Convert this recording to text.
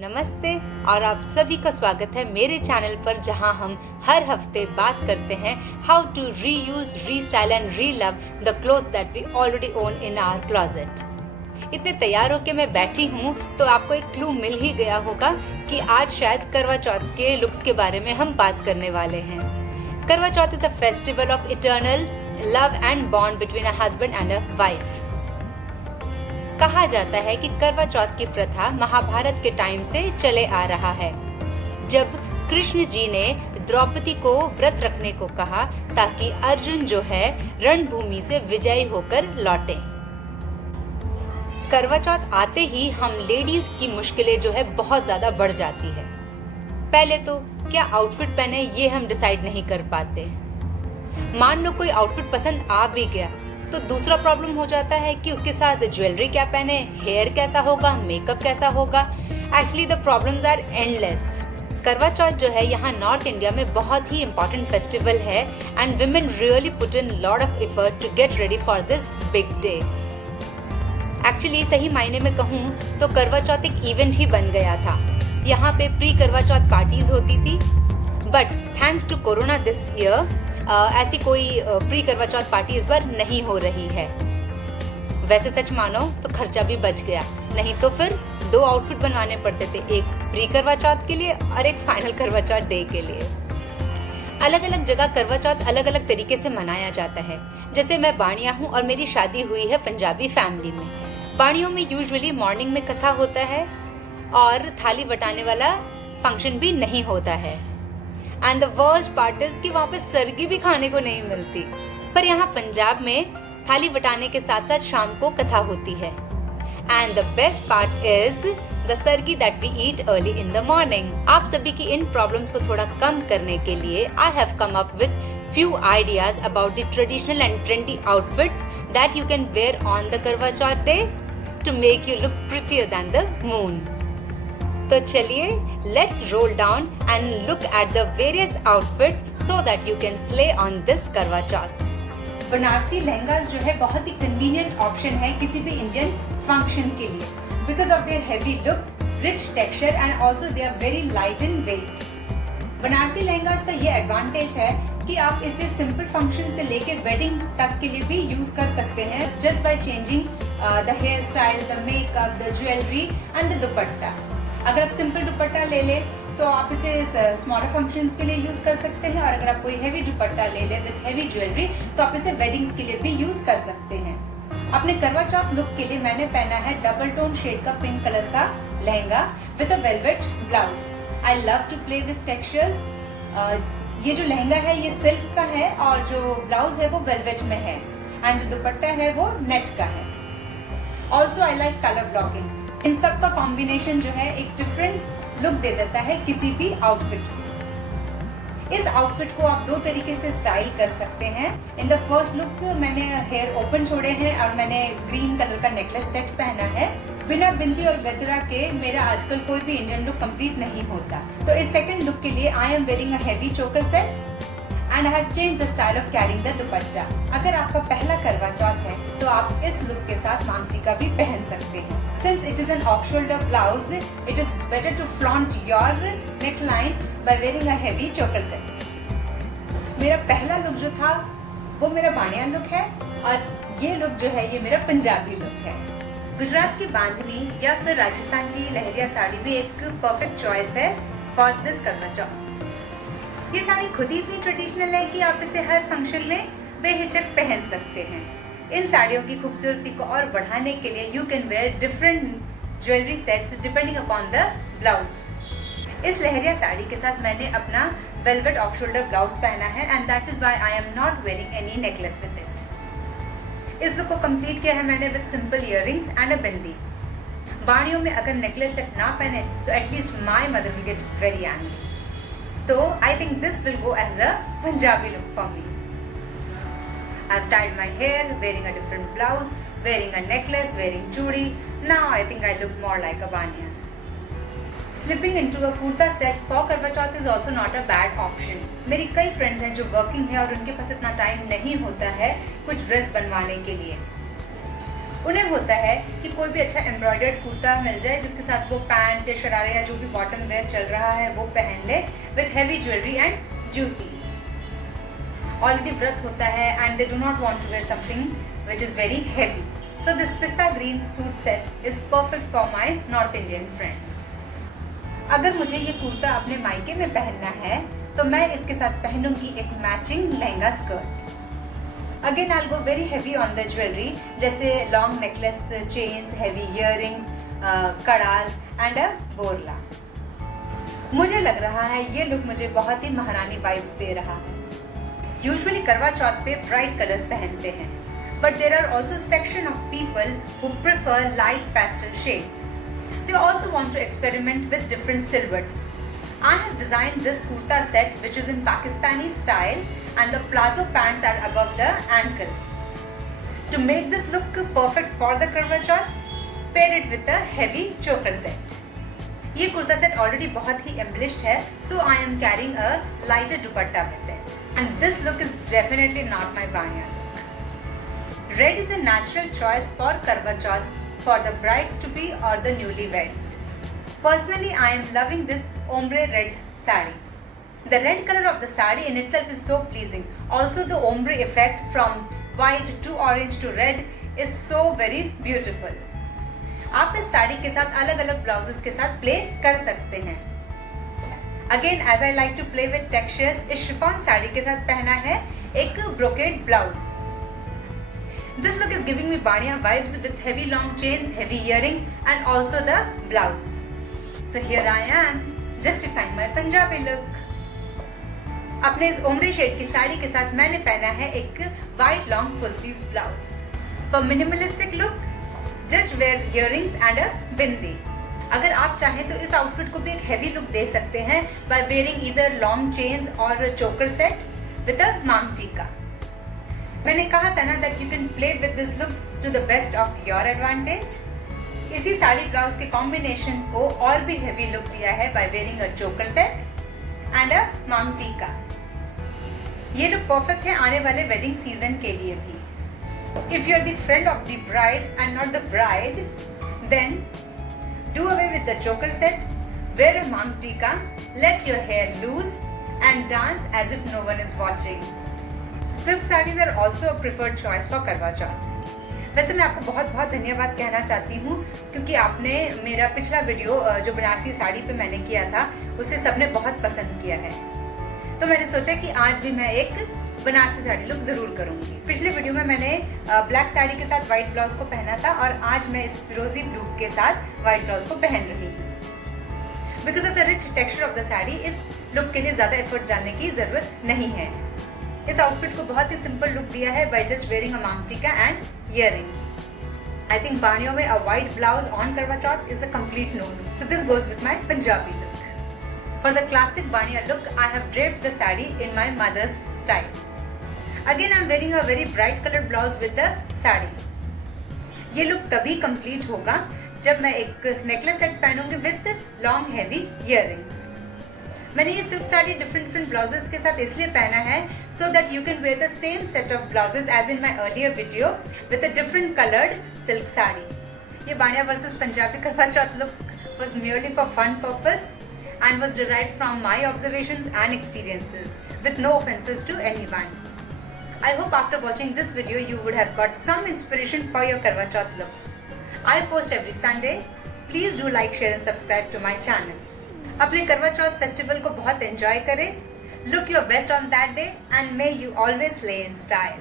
नमस्ते और आप सभी का स्वागत है मेरे चैनल पर, जहां हम हर हफ्ते बात करते हैं how to reuse, restyle and relove the clothes that we already own in our closet. इतने तैयार होके मैं बैठी हूँ तो आपको एक क्लू मिल ही गया होगा कि आज शायद करवा चौथ के लुक्स के बारे में हम बात करने वाले हैं। Karva Chauth is a festival of eternal love and bond between a husband and a wife. कहा जाता है कि करवा चौथ की प्रथा महाभारत के टाइम से चले आ रहा है, जब कृष्ण जी ने द्रौपदी को व्रत रखने को कहा ताकि अर्जुन जो है रणभूमि से विजयी होकर लौटे। करवा चौथ आते ही हम लेडीज की मुश्किलें जो है बहुत ज्यादा बढ़ जाती है। पहले तो क्या आउटफिट पहने ये हम डिसाइड नहीं कर पाते। मान लो कोई आउटफिट पसंद आ भी गया तो दूसरा प्रॉब्लम हो जाता है कि उसके साथ ज्वेलरी क्या पहने, हेयर कैसा होगा, मेकअप कैसा होगा। Actually the problems are endless. Karva Chauth जो है यहाँ नॉर्थ इंडिया में बहुत ही इम्पोर्टेंट फेस्टिवल है and women really put in lot of effort to get ready for this big day. Actually सही मायने में कहूँ तो करवा चौथ एक इवेंट ही बन गया था। यहाँ पे प्री करवा चौथ पार्टीज होती थी, but thanks to corona this year ऐसी कोई प्री करवा चौथ पार्टी इस बार नहीं हो रही है। वैसे सच मानो तो खर्चा भी बच गया, नहीं तो फिर 2 आउटफिट बनवाने पड़ते थे, एक प्री करवा चौथ के लिए और एक फाइनल करवा चौथ डे के लिए। अलग अलग जगह करवा चौथ अलग अलग तरीके से मनाया जाता है। जैसे मैं बाणिया हूँ और मेरी शादी हुई है पंजाबी फैमिली में। बाणियों में यूजुअली मॉर्निंग में कथा होता है और थाली बटाने वाला फंक्शन भी नहीं होता है। And the worst part is कि वहाँ पे सरगी भी खाने को नहीं मिलती। पर यहाँ पंजाब में थाली बटाने के साथ साथ शाम को कथा होती है। And the best part is the sargi that we eat early in the morning. आप सभी की इन प्रॉब्लम्स को थोड़ा कम करने के लिए I have come up with few ideas about the traditional and trendy outfits that you can wear on the Karwa Chauth day to make you look prettier than the moon. तो चलिए let's roll down and look at the various outfits so that you can slay on this Karwa Chauth. Banarasi lehengas जो है बहुत ही convenient option है किसी भी Indian function के लिए, because of their heavy look, rich texture and also they are very light in weight. Banarasi lehengas का ये एडवांटेज है कि आप इसे सिंपल फंक्शन से लेके वेडिंग तक के लिए भी यूज कर सकते हैं, just by changing the hairstyle, the makeup, the jewellery and the dupatta. अगर आप सिंपल दुपट्टा ले ले तो आप इसे स्मॉलर फंक्शंस के लिए यूज कर सकते हैं, और अगर आप कोई हैवी दुपट्टा ले ले विद हैवी ज्वेलरी तो आप इसे वेडिंग्स के लिए भी यूज कर सकते हैं। अपने करवा चौथ लुक के लिए मैंने पहना है डबल टोन शेड का पिंक कलर का lehenga with a velvet blouse. I love to play with textures. ये जो लहंगा है ये सिल्क का है और जो ब्लाउज है वो वेलवेट में है, एंड जो दुपट्टा है वो नेट का है। Also I like colour blocking. इन सब का कॉम्बिनेशन जो है एक डिफरेंट लुक दे देता है किसी भी आउटफिट को। इस आउटफिट को आप 2 तरीके से स्टाइल कर सकते हैं। इन द फर्स्ट लुक मैंने हेयर ओपन छोड़े हैं और मैंने ग्रीन कलर का नेकलेस सेट पहना है। बिना बिंदी और गजरा के मेरा आजकल कोई भी इंडियन लुक कंप्लीट नहीं होता। तो इस सेकंड लुक के लिए I am wearing a heavy चोकर set and I have changed the style of carrying the dupatta. अगर आपका पहला करवा चौथ है तो आप इस लुक के साथ मांग टीका भी पहन सकते हैं। Since it is an off-shoulder blouse, it is better to flaunt your neckline by wearing a heavy choker set. मेरा पहला लुक जो था वो मेरा बाणिया लुक है, और ये लुक जो है ये मेरा पंजाबी लुक है। गुजरात की बांधनी या फिर राजस्थान की लहरिया साड़ी भी एक परफेक्ट चॉइस है फॉर दिस करवा चौथ। ये साड़ी खुद ही इतनी ट्रेडिशनल है कि आप इसे हर फंक्शन में बेहिचक पहन सकते हैं। इन साड़ियों की खूबसूरती को और बढ़ाने के लिए you can wear different jewellery sets depending upon the blouse. इस लहरिया साड़ी के साथ मैंने अपना वेलवेट ऑफ शोल्डर ब्लाउज पहना है, and that is why I am not wearing any necklace with it. इस लुक को कंप्लीट किया है मैंने with simple earrings and a bindi. बाणियों में अगर नेकलेस सेट ना पहने तो at least my mother will get very angry. तो I think this will go as a Punjabi look for me. I've tied my hair, wearing a different blouse, wearing a necklace, wearing chudi. Now I think I look more like a baniya. Slipping into a kurta set for Karwa Chauth is also not a bad option. मेरी कई friends हैं जो working है और उनके पास इतना time नहीं होता है कुछ ड्रेस बनवाने के लिए। उन्हें होता है कि कोई भी अच्छा एम्ब्रॉयडर्ड कुर्ता मिल जाए जिसके साथ वो पैंट्स या शरारे या जो भी बॉटम वेयर चल रहा है वो पहन ले with heavy jewellery and juttis. Already व्रत होता है and they do not want to wear something which is very heavy, so this pista green suit set is perfect for my north Indian friends. अगर मुझे ये कुर्ता अपने मायके में पहनना है तो मैं इसके साथ पहनूंगी एक matching lehenga skirt. Again I go very heavy on the jewellery, जैसे long necklace, chains, heavy earrings, kadas and a borla. मुझे लग रहा है ये लुक मुझे बहुत ही महारानी वाइब्स दे रहा है। यूजुअली करवा चौथ पे ब्राइट कलर्स पहनते हैं, but there are also section of people who prefer light pastel shades. They also want to experiment with different silhouettes. I have designed this kurta set which is in Pakistani style and the palazzo pants are above the ankle. To make this look perfect for the Karwa Chauth, pair it with a heavy choker set. ये kurta set already बहुत ही embellished है, so I am carrying a lighter dupatta with it. And this look is definitely not my banya look. Red is a natural choice for Karwa Chauth for the brides to be or the newlyweds. Personally, I am loving this ombre red sari. The red color of the sari in itself is so pleasing. Also, the ombre effect from white to orange to red is so very beautiful. आप इस साड़ी के साथ अलग अलग blouses के साथ play कर सकते हैं। Again, as I like to play with textures, इस शिफॉन साड़ी के साथ पहना है एक brocade blouse. This look is giving me Bania vibes with heavy long chains, heavy earrings and also the blouse. So here I am, justifying my Punjabi look. अपने इस ombre shade की साड़ी के साथ मैंने पहना है एक white long full sleeves blouse. For minimalistic look, just wear earrings and a bindi. अगर आप चाहें तो इस आउटफिट को भी एक heavy look दे सकते हैं by wearing either long chains or a choker set with a mang tika. मैंने कहा था ना that you can play with this look to the best of your advantage. इसी साड़ी ब्लाउज के कॉम्बिनेशन को और भी हेवी लुक दिया है by wearing a choker set and a mang tika. ये लुक परफेक्ट है आने वाले वेडिंग सीजन के लिए भी. If you are the friend of the bride and not the bride, then do away with the choker set, wear a mang tika, let your hair loose and dance as if no one is watching. Silk saris are also a preferred choice for Karva Chauth. वैसे मैं आपको बहुत बहुत धन्यवाद कहना चाहती हूँ क्योंकि आपने मेरा पिछला वीडियो जो बनारसी साड़ी पे मैंने किया था उसे सबने बहुत पसंद किया है, तो मैंने सोचा कि आज भी मैं एक बनारसी साड़ी लुक जरूर करूँगी। पिछले वीडियो में मैंने ब्लैक साड़ी के साथ व्हाइट ब्लाउज को पहना था और आज मैं इस फिरोजी ब्लू के साथ व्हाइट ब्लाउज को पहन रही हूँ। Because of the rich texture of the sari इस लुक के लिए ज्यादा एफर्ट्स डालने की जरूरत नहीं है। इस आउटफिट को बहुत ही सिंपल लुक दिया है by just wearing a mang tika and earrings. I think बानियों में a white blouse on Karwa Chauth is a complete no-no. So this goes with my Punjabi look. For the classic Bania look, I have draped the sari in my mother's style. Again, I am wearing a very bright colored blouse with the sari. ये look तभी complete होगा जब मैं एक necklace set पहनूंगी with long heavy earrings. मैंने ये silk sari different blouses के साथ इसलिए पहना है so that you can wear the same set of blouses as in my earlier video with a different colored silk sari. ये बानिया वर्सेस पंजाबी करवा चौथ look was merely for fun purpose and was derived from my observations and experiences with no offenses to anyone. I hope after watching this video you would have got some inspiration for your Karwa Chauth looks. I post every Sunday. Please do like, share and subscribe to my channel. अपने करवा चौथ festival को बहुत enjoy करें. Look your best on that day and may you always slay in style.